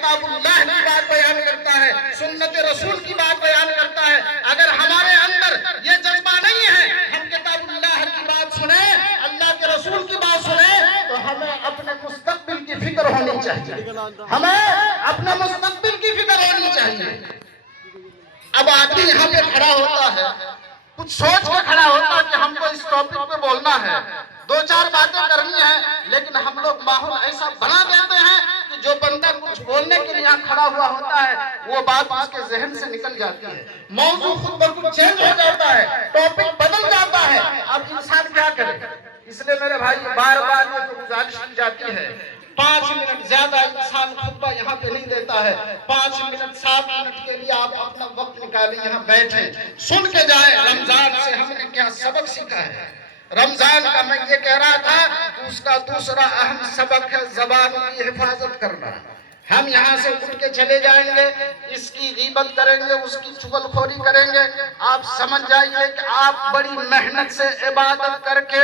کتاب اللہ کی بات بیان کرتا ہے، سنت رسول کی بات بیان کرتا ہے۔ اگر ہمارے اندر یہ جذبہ نہیں ہے ہم کتاب اللہ کی بات سنیں، اللہ کے رسول کی بات سنیں، تو ہمیں اپنے مستقبل کی فکر ہونی چاہیے، ہمیں اپنے مستقبل کی فکر ہونی چاہیے۔ اب آدمی یہاں پہ کھڑا ہوتا ہے، کچھ سوچ کے کھڑا ہوتا ہے کہ ہم کو اس ٹاپک پہ بولنا ہے، دو چار باتیں کرنی ہیں، لیکن ہم لوگ ماحول ایسا بنا دیتے ہیں کہ جو بندہ کچھ بولنے کے لیے یہاں کھڑا ہوا ہوتا ہے وہ بات اس کے ذہن سے نکل جاتی ہے، موضوع خود بخود چینج ہو جاتا ہے، ٹاپک بدل جاتا ہے۔ اب انسان کیا کرے؟ اس لیے میرے بھائی بار بار یہ جو گزارش کی جاتی ہے، 5 منٹ زیادہ انسان خطبہ یہاں پہ نہیں دیتا ہے، 5 منٹ 7 منٹ کے لیے آپ اپنا وقت نکالیں، یہاں بیٹھیں، سن کے جائیں رمضان سے ہم نے کیا سبق سیکھا ہے۔ رمضان کا میں یہ کہہ رہا تھا کہ اس کا دوسرا اہم سبق ہے زبان کی حفاظت کرنا۔ ہم یہاں سے اٹھ کے چلے جائیں گے، اس کی غیبت کریں گے، اس کی چغل خوری کریں گے، آپ سمجھ جائیے کہ آپ بڑی محنت سے عبادت کر کے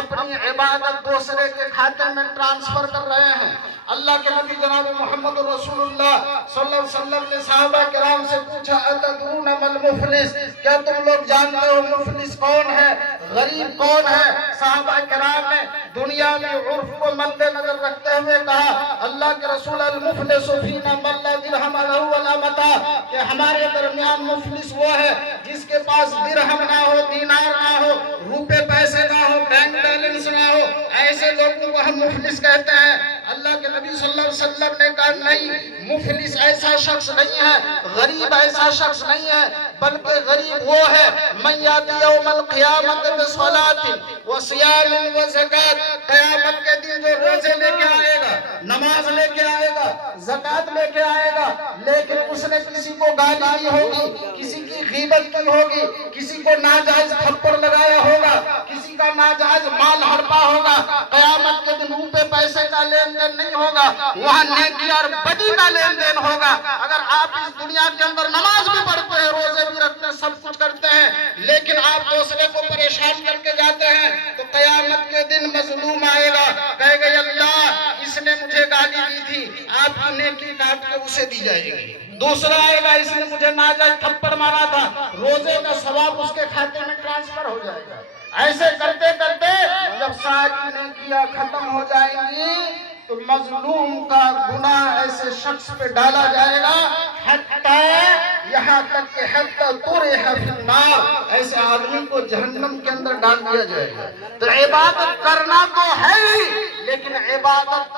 اپنی عبادت دوسرے کے کھاتے میں ٹرانسفر کر رہے ہیں۔ اللہ کے نبی جناب محمد رسول اللہ صلی اللہ علیہ وسلم نے صحابہ کرام سے پوچھا اتدرون ما المفلس، کیا تم لوگ جانتے ہو مفلس کون ہے، غریب کون ہے؟ صحابہ کرام نے دنیا میں عرف کو مد نظر رکھتے ہوئے کہا اللہ کے رسول المفلس فینا من لا درہم لہ ولا متاع، کہ ہمارے درمیان مفلس وہ ہے جس کے پاس درہم نہ ہو، دینار نہ ہو، روپے پیسے نہ ہو، بینک بیلنس نہ ہو، ایسے لوگوں کو ہم مفلس کہتے ہیں۔ اللہ کے نبی صلی اللہ علیہ وسلم نے کہا نہیں، مفلس ایسا شخص نہیں ہے، غریب ایسا شخص نہیں ہے، بلکہ غریب وہ ہے من یاتی یوم القیامت بصلاۃ وصیام وزکوٰۃ، قیامت کے دن جو روزے لے کے آئے گا، نماز لے کے آئے گا، زکوٰۃ لے کے آئے گا، لیکن اس نے کسی کو گالی دی ہوگی، کسی کی غیبت کی ہوگی، کسی کو ناجائز تھپڑ لگایا ہوگا، کسی کا ناجائز مال ہڑپا ہوگا، قیامت کے دن روپے پیسے کا لین دین نہیں ہوگا، وہاں نیکی اور بدی کا لین دین ہوگا۔ اگر آپ اس دنیا کے اندر نماز بھی پڑھتے ہیں، روزے بھی رکھتے ہیں، سب کچھ کرتے ہیں، لیکن آپ دوسرے کو پریشان کر کے جاتے ہیں، تو قیامت کے دن مظلوم آئے گا، کہے گا اللہ اس نے مجھے گالی دی تھی، آپ کی نیکی کاٹ کے اسے دی جائے گی۔ دوسرا آئے گا اس نے مجھے ناجائز تھپڑ مارا تھا، روزے کا ثواب اس کے کھاتے میں ٹرانسفر ہو جائے گا۔ ایسے کرتے کرتے جب ساری نیکیاں ختم ہو جائیں گی تو مظلوم کا گناہ ایسے شخص پہ ڈالا جائے گا حتی یہاں تک کہ حتی طرح فی النار، ایسے آدمی کو جہنم کے اندر ڈال دیا جائے گا۔ تو عبادت کرنا تو ہے ہی، لیکن عبادت